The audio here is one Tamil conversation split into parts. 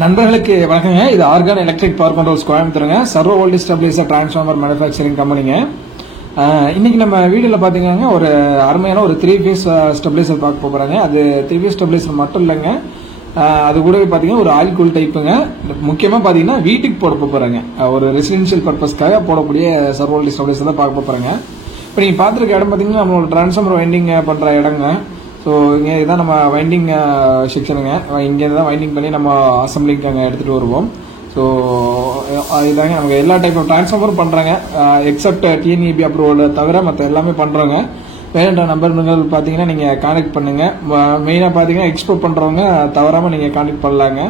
நண்பர்களுக்கு வணக்கங்க. இது ஆர்கான் எலக்ட்ரிக் பவர் கண்ட்ரோல்ஸ் கோயம்புத்தூருங்க. Servo voltage stabiliser transformer manufacturing கம்பெனிங்க. இன்னைக்கு நம்ம வீடியோல பாத்தீங்கன்னா ஒரு அருமையான ஒரு 3 ஃபேஸ் ஸ்டெபிலைசர் பார்க்க போறாங்க. அது 3 ஃபேஸ் ஸ்டெபிலைசர் மட்டும் இல்லைங்க, அது கூடவே பாத்தீங்கன்னா ஒரு ஆயில் கூல் டைப்புங்க. முக்கியமா பாத்தீங்கன்னா வீட்டுக்கு போட போறாங்க, ஒரு ரெசிடென்ஷியல் பர்பஸ்க்காக போடக்கூடிய சர்வோ வோல்டேஜ் ஸ்டெபிலைசர் தான் பார்க்க போறாங்க. இப்போ நீங்க பாத்துருக்க இடம் பாத்தீங்கன்னா நம்மளோட டிரான்ஸ்ஃபார்மர் வைண்டிங் பண்ற இடங்க. ஸோ இங்கே இதுதான் நம்ம வைண்டிங் செக்ஷனுங்க. இங்கே தான் வைண்டிங் பண்ணி நம்ம அசம்பிளிக்கு அங்கே எடுத்துகிட்டு வருவோம். ஸோ இதாங்க நமக்கு எல்லா டைப் ஆஃப் டிரான்ஸ்ஃபார்மரும் பண்ணுறாங்க, எக்ஸப்ட் டிஎன்இபி அப்ரூவல் தவிர மற்ற எல்லாமே பண்ணுறாங்க. வேற நம்பர்கள் பார்த்தீங்கன்னா நீங்கள் கான்டாக்ட் பண்ணுங்கள். மெயினாக பார்த்தீங்கன்னா எக்ஸ்போர்ட் பண்ணுறவங்க தவறாமல் நீங்கள் கான்டாக்ட் பண்ணலாங்க.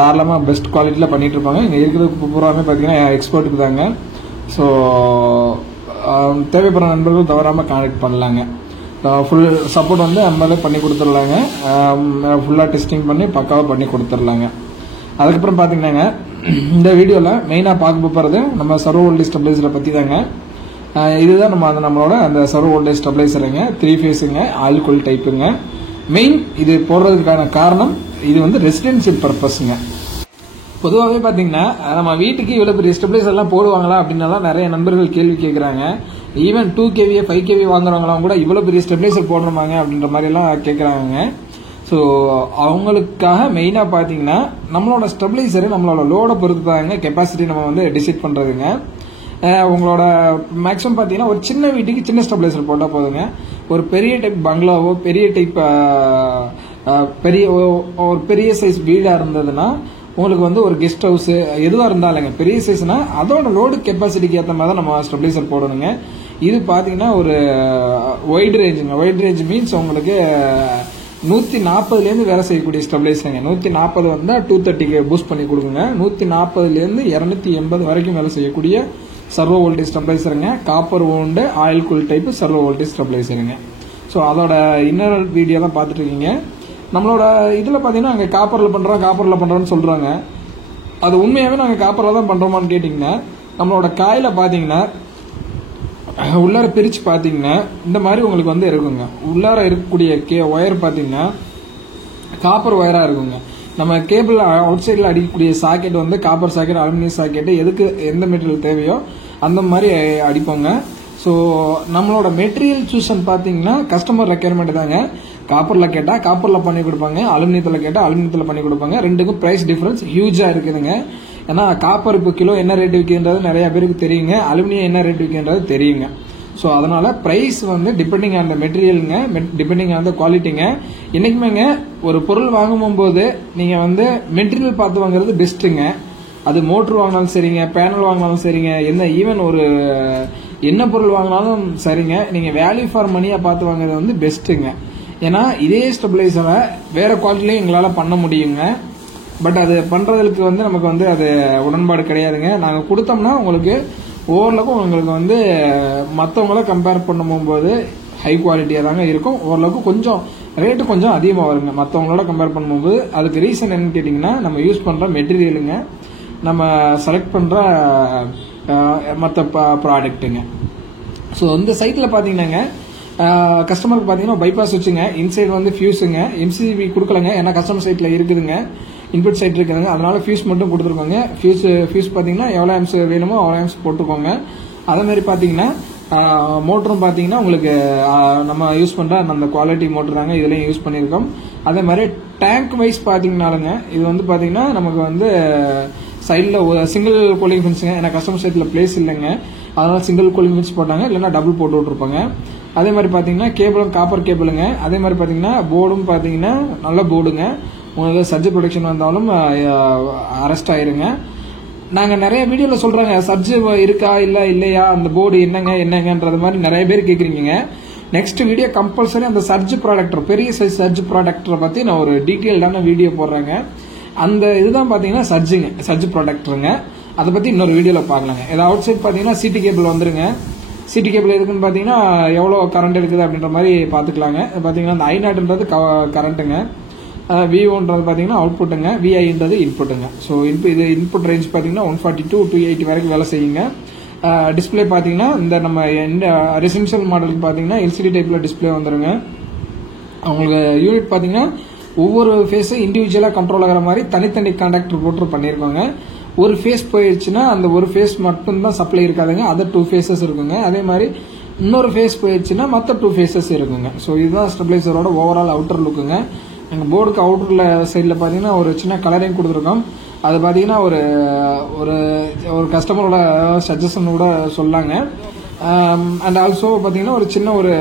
தாராளமாக பெஸ்ட் குவாலிட்டியில் பண்ணிட்டு இருப்பாங்க. இங்கே இருக்கிறது பூராமே பார்த்தீங்கன்னா எக்ஸ்போர்ட்டுக்கு தாங்க. ஸோ தேவைப்படுற நண்பர்கள் தவறாமல் கான்டாக்ட் பண்ணலாங்க. ஃபுல் சப்போர்ட் வந்து நம்மளே பண்ணி கொடுத்துடலாங்க. ஃபுல்லாக டெஸ்டிங் பண்ணி பக்காவாக பண்ணி கொடுத்துடலாங்க. அதுக்கப்புறம் பார்த்தீங்கன்னாங்க இந்த வீடியோவில் மெயினாக பார்க்க போகிறது நம்ம சர்வோ வோல்டேஜ் ஸ்டெபிலைசரை பற்றி தாங்க. இதுதான் நம்மளோட அந்த சர்வோ வோல்டேஜ் ஸ்டெபிலைசருங்க. 3 ஃபேஸுங்க, ஆயில் கூல் டைப்புங்க. மெயின் இது போடுறதுக்கான காரணம் இது வந்து ரெசிடென்சியல் பர்பஸுங்க. பொதுவாகவே பார்த்தீங்கன்னா நம்ம வீட்டுக்கு இவ்வளோ பெரிய ஸ்டெபிலைசர்லாம் போடுவாங்களா அப்படின்னாலாம் நிறைய நண்பர்கள் கேள்வி கேட்குறாங்க. ஈவன் 2 kV 5 kV வாங்குறவங்களாம் கூட இவ்வளோ பெரிய ஸ்டெபிலைசர் போடுறோமாங்க அப்படின்ற மாதிரி எல்லாம் கேட்குறாங்க. ஸோ அவங்களுக்காக மெயினாக பார்த்தீங்கன்னா நம்மளோட ஸ்டெபிலைசர் நம்மளோட லோடை பொறுத்து தாங்க கெப்பாசிட்டி நம்ம வந்து டிசைட் பண்ணுறதுங்க. உங்களோட மேக்ஸிமம் பார்த்தீங்கன்னா ஒரு சின்ன வீட்டுக்கு சின்ன ஸ்டெபிலைசர் போட்டால் போதுங்க. ஒரு பெரிய டைப் பங்களாவோ பெரிய டைப் ஒரு பெரிய சைஸ் வீடாக இருந்ததுன்னா உங்களுக்கு வந்து ஒரு கெஸ்ட் ஹவுஸ் எதுவாக இருந்தாலுங்க பெரிய சைஸ்னா அதோட லோடு கெப்பாசிட்டிக்கு ஏற்ற மாதிரி தான் நம்ம ஸ்டெபிலைசர் போடணுங்க. இது பார்த்தீங்கன்னா ஒரு வைட் ரேஞ்சுங்க. வைட் ரேஞ்ச் மீன்ஸ் உங்களுக்கு 140லேருந்து வேலை செய்யக்கூடிய ஸ்டெபிலைசருங்க. 140 வந்தால் 230க்கு பூஸ்ட் பண்ணி கொடுக்குங்க. 140லேருந்து 280 வரைக்கும் வேலை செய்யக்கூடிய சர்வோ வோல்டேஜ் ஸ்டெபிலைசருங்க. Copper wound oil cool type servo voltage ஸ்டெபிலைசருங்க. ஸோ அதோட இன்னர் வீடியோ தான் பார்த்துட்டு இருக்கீங்க. நம்மளோட இதில் பார்த்தீங்கன்னா அங்கே காப்பரில் பண்ணுறோன்னு சொல்கிறாங்க. அது உண்மையாகவே நாங்கள் காப்பரில் தான் பண்ணுறோமான்னு கேட்டிங்கன்னா நம்மளோட காயில் பார்த்தீங்கன்னா உள்ளார பிரித்து பார்த்தீங்கன்னா இந்த மாதிரி உங்களுக்கு வந்து இருக்குங்க. உள்ளார இருக்கக்கூடிய ஒயர் பார்த்தீங்கன்னா காப்பர் ஒயராக இருக்குங்க. நம்ம கேபிள் அவுட் சைடில் அடிக்கக்கூடிய சாக்கெட் வந்து காப்பர் சாக்கெட், அலுமினியம் சாக்கெட்டு எதுக்கு எந்த மெட்டீரியல் தேவையோ அந்த மாதிரி அடிப்போங்க. ஸோ நம்மளோட மெட்டீரியல் சூஷன் பார்த்தீங்கன்னா கஸ்டமர் ரெக்யர்மெண்ட் தாங்க. காப்பரில் கேட்டால் காப்பரில் பண்ணி கொடுப்பாங்க, அலுமினியத்தில் கேட்டால் அலுமினியத்தில் பண்ணி கொடுப்பாங்க. ரெண்டுக்கும் ப்ரைஸ் டிஃபரன்ஸ் ஹியூஜாக இருக்குதுங்க. ஏன்னா காப்பர் இப்போ கிலோ என்ன ரேட் விற்கின்றது நிறைய பேருக்கு தெரியுங்க, அலுமினியம் என்ன ரேட் விற்கின்றது தெரியுங்க. ஸோ அதனால ப்ரைஸ் வந்து டிபெண்டிங் ஆன் த மெட்டீரியலுங்க, டிபெண்டிங் ஆன் த குவாலிட்டிங்க. என்னைக்குமேங்க ஒரு பொருள் வாங்கும்போது நீங்கள் வந்து மெட்டீரியல் பார்த்து வாங்குறது பெஸ்ட்டுங்க. அது மோட்ரு வாங்கினாலும் சரிங்க, பேனல் வாங்கினாலும் சரிங்க, ஈவன் ஒரு என்ன பொருள் வாங்கினாலும் சரிங்க, நீங்கள் வேல்யூ ஃபார் மணியாக பார்த்து வாங்குறது வந்து பெஸ்ட்டுங்க. ஏன்னா இதே ஸ்டெபிலைசரை வேற குவாலிட்டிலையும் எங்களால் பண்ண முடியுங்க. பட் அது பண்ணுறதுக்கு வந்து நமக்கு வந்து அது உடன்பாடு கிடையாதுங்க. நாங்கள் கொடுத்தோம்னா உங்களுக்கு ஓரளவுக்கு உங்களுக்கு வந்து மற்றவங்கள கம்பேர் பண்ணும்போது ஹை குவாலிட்டியாக தாங்க இருக்கும். ஓரளவுக்கு கொஞ்சம் ரேட்டு கொஞ்சம் அதிகமாக வருங்க மற்றவங்களோட கம்பேர் பண்ணும்போது. அதுக்கு ரீசன் என்னன்னு கேட்டிங்கன்னா நம்ம யூஸ் பண்ணுற மெட்டீரியலுங்க, நம்ம செலக்ட் பண்ணுற மற்ற ப்ராடக்ட்டுங்க. ஸோ இந்த சைட்டில் பார்த்தீங்கன்னாங்க கஸ்டமருக்கு பார்த்தீங்கன்னா பைபாஸ் வச்சுங்க, இன்சைட் வந்து ஃபியூஸுங்க, எம்சிபி கொடுக்கலங்க. ஏன்னா கஸ்டமர் சைட்டில் இருக்குதுங்க, இன்புட் சைட் இருக்குதுங்க. அதனால ஃபியூஸ் மட்டும் கொடுத்துருக்கோங்க. ஃபியூஸ் பார்த்தீங்கன்னா எவ்வளோ ஆம்ஸ் வேணுமோ அவ்வளோ ஆம்ஸ் போட்டுக்கோங்க. அதே மாதிரி பார்த்தீங்கன்னா மோட்டரும் பார்த்தீங்கன்னா உங்களுக்கு நம்ம யூஸ் பண்ணுற அந்த குவாலிட்டி மோட்டர் தாங்க இதுலேயும் யூஸ் பண்ணியிருக்கோம். அதே மாதிரி டேங்க் வைஸ் பார்த்தீங்கன்னாலுங்க இது வந்து பார்த்தீங்கன்னா நமக்கு வந்து சைடில் சிங்கிள் கூலிங் ஃபின்ஸுங்க. ஏன்னா கஸ்டமர் சைட்டில் பிளேஸ் இல்லைங்க, அதனால சிங்கிள் கூலிங் ஃபின்ஸ் போட்டாங்க, இல்லைன்னா டபுள் போட்டு விட்டுருப்பாங்க. அதே மாதிரி பார்த்தீங்கன்னா கேபிளும் காப்பர் கேபிளுங்க. அதே மாதிரி பார்த்தீங்கன்னா போர்டும் பார்த்தீங்கன்னா நல்ல போர்டுங்க. உங்களுக்கு சர்ஜ் ப்ரொடக்ஷன் வந்தாலும் அரெஸ்ட் ஆயிருங்க. நாங்கள் நிறைய வீடியோவில் சொல்கிறாங்க சர்ஜ் இருக்கா இல்லையா அந்த போர்டு என்னங்கன்றது மாதிரி நிறைய பேர் கேட்குறீங்க. நெக்ஸ்ட் வீடியோ கம்பல்சரி அந்த சர்ஜ் ப்ராடக்டர், பெரிய சைஸ் சர்ஜ் ப்ராடக்டரை பற்றி நான் ஒரு டீட்டெயில்டான வீடியோ போடுறேங்க. அந்த இதுதான் பார்த்தீங்கன்னா சர்ஜ் ப்ராடக்டருங்க. அதை பற்றி இன்னொரு வீடியோவில் பார்க்கலாங்க. ஏதாவது அவுட் சைட் பார்த்தீங்கன்னா சிடி கேபிள் வந்துருங்க. சிடி கேபிள் எதுக்குன்னு பார்த்தீங்கன்னா எவ்வளோ கரண்ட் எடுக்குது அப்படின்ற மாதிரி பார்த்துக்கலாங்க. பார்த்தீங்கன்னா அந்த I0ன்றது கரண்ட்டுங்க, V1ன்றது பார்த்தீங்கன்னா அவுட்புட்டுங்க, VIன்றது இன்புட்டுங்க. ஸோ இது இன்புட் ரேஞ்ச் பார்த்தீங்கன்னா 140 to 280 வரைக்கும் வேலை செய்யுங்க. டிஸ்பிளே பார்த்தீங்கன்னா இந்த நம்ம ரெசிடென்ஷியல் மாடலுக்கு பார்த்தீங்கன்னா LCD டைப்பில் டிஸ்பிளே வந்துருங்க. அவங்களுக்கு யூனிட் பார்த்தீங்கன்னா ஒவ்வொரு ஃபேஸும் இண்டிவிஜுவலாக கண்ட்ரோல் ஆகிற மாதிரி தனித்தனி கான்டாக்டர் ரோட்டர் பண்ணியிருக்கோங்க. ஒரு ஃபேஸ் போயிடுச்சுன்னா அந்த ஒரு ஃபேஸ் மட்டும்தான் சப்ளை இருக்காதுங்க, அதர் 2 ஃபேஸஸ் இருக்குங்க. அதே மாதிரி இன்னொரு ஃபேஸ் போயிடுச்சுன்னா மற்ற 2 ஃபேஸஸ் இருக்குங்க. ஸோ இதுதான் ஸ்டெபிளைசரோட ஓவரால் அவுட்டர் லுக்குங்க. எங்கள் போர்டுக்கு அவுட்டரில் சைடில் பார்த்தீங்கன்னா ஒரு சின்ன கலரிங் கொடுத்துருக்கோம். அது பார்த்தீங்கன்னா ஒரு ஒரு ஒரு கஸ்டமரோட சஜஷனோட சொல்லாங்க. அண்ட் ஆல்சோ பார்த்தீங்கன்னா ஒரு சின்ன ஒரு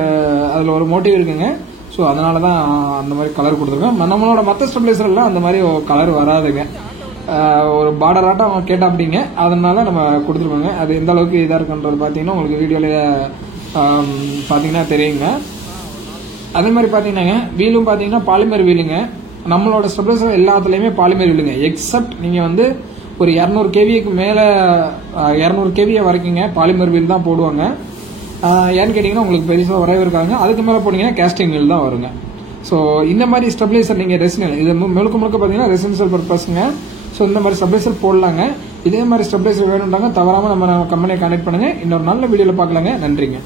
அதில் ஒரு மோட்டிவ் இருக்குங்க. ஸோ அதனால தான் அந்த மாதிரி கலர் கொடுத்துருக்கோம். நம்மளோட மற்ற ஸ்டெபிளைசர்லாம் அந்த மாதிரி கலர் வராதுங்க. ஒரு பார்டர் ஆட்டம் அவங்க கேட்டா அப்படிங்க, அதனால நம்ம கொடுத்துருக்கோங்க. அது எந்த அளவுக்கு இதாக இருக்குன்றது பார்த்தீங்கன்னா உங்களுக்கு வீடியோவில் பார்த்தீங்கன்னா தெரியுங்க. அதே மாதிரி பார்த்தீங்கன்னா வீலும் பார்த்தீங்கன்னா பாலிமர் வீலுங்க. நம்மளோட ஸ்டெபிளைசர் எல்லாத்துலேயுமே பாலிமர் வீலுங்க. எக்ஸப்ட் நீங்கள் வந்து ஒரு 200 kVக்கு மேலே 200 kV வரைக்குங்க பாலிமர் வீல் தான் போடுவாங்க. ஏன்னு கேட்டிங்கன்னா உங்களுக்கு பெருசாக வரவே இருக்காங்க. அதுக்கு மேலே போனீங்கன்னா கேஸ்டிங் வீல் தான் வருங்க. ஸோ இந்த மாதிரி ஸ்டெபிளைசர் நீங்கள் ரெசிடென்ட் இது முழுக்க பார்த்தீங்கன்னா ரெசிடென்ஷியல் பர்பஸ்ங்க. ஸோ இந்த மாதிரி ஸ்டெபிளைசர் போடலாங்க. இதே மாதிரி ஸ்டெபிளைசர் வேணும்ட்டாங்க தவறாமல் நம்ம கம்பெனியை கான்டெக்ட் பண்ணுங்க. இன்னொரு நல்ல வீடியோவில் பார்க்கலாங்க. நன்றிங்க.